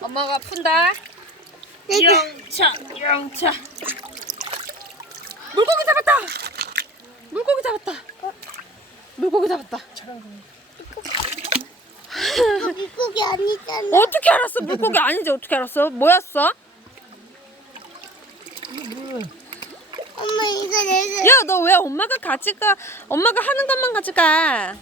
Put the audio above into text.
엄마가 푼다. 영차, 영차. 물고기 잡았다. 물고기 잡았다. 물고기 잡았다. 물고기 아니잖아. 어떻게 알았어? 물고기 아닌지 어떻게 알았어? 뭐였어? 엄마 이거 내가. 야, 너 왜 엄마가 같이 가? 엄마가 하는 것만 같이 가.